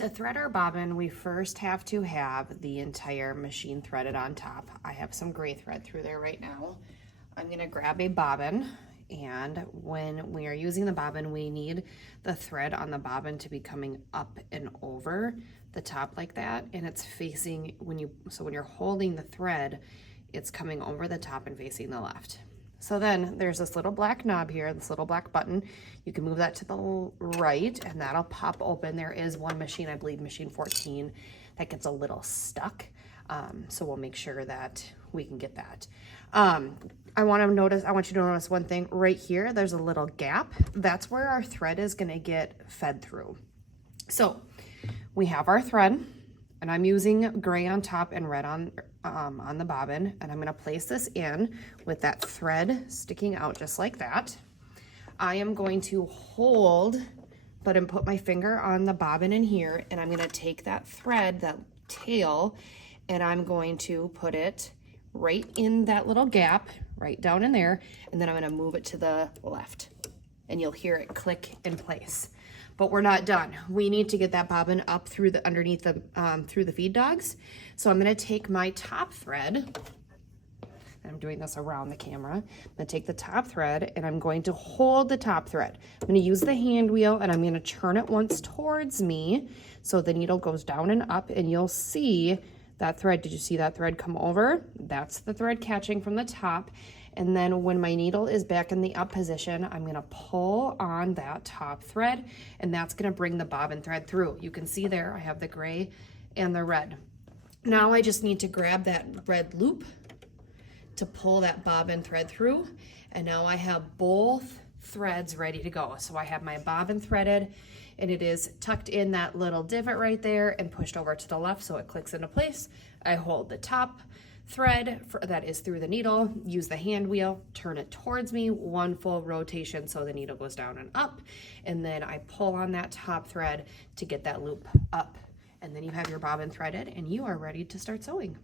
To thread our bobbin, we first have to have the entire machine threaded on top. I have some gray thread through there right now. I'm gonna grab a bobbin, and when we are using the bobbin, we need the thread on the bobbin to be coming up and over the top like that, and it's facing, when you're holding the thread, it's coming over the top and facing the left. So then there's this little black knob here, this little black button. You can move that to the right and that'll pop open. There is one machine, I believe machine 14, that gets a little stuck. So we'll make sure that we can get that. I want you to notice one thing right here. There's a little gap. That's where our thread is gonna get fed through. So we have our thread, and I'm using gray on top and red on the bobbin, and I'm gonna place this in with that thread sticking out just like that. I am going to hold, and put my finger on the bobbin in here, and I'm gonna take that thread, that tail, and I'm going to put it right in that little gap, right down in there, and then I'm gonna move it to the left, and you'll hear it click in place. But we're not done. We need to get that bobbin up through the underneath the through the feed dogs. So I'm gonna take my top thread, and I'm doing this around the camera. I'm gonna take the top thread and I'm going to hold the top thread. I'm gonna use the hand wheel and I'm gonna turn it once towards me so the needle goes down and up, and you'll see that thread. Did you see that thread come over? That's the thread catching from the top. And then when my needle is back in the up position, I'm gonna pull on that top thread, and that's gonna bring the bobbin thread through. You can see there, I have the gray and the red. Now I just need to grab that red loop to pull that bobbin thread through. And now I have both threads ready to go. So I have my bobbin threaded, and it is tucked in that little divot right there and pushed over to the left so it clicks into place. I hold the top thread that is through the needle, use the hand wheel, turn it towards me, one full rotation so the needle goes down and up, and then I pull on that top thread to get that loop up. And then you have your bobbin threaded and you are ready to start sewing.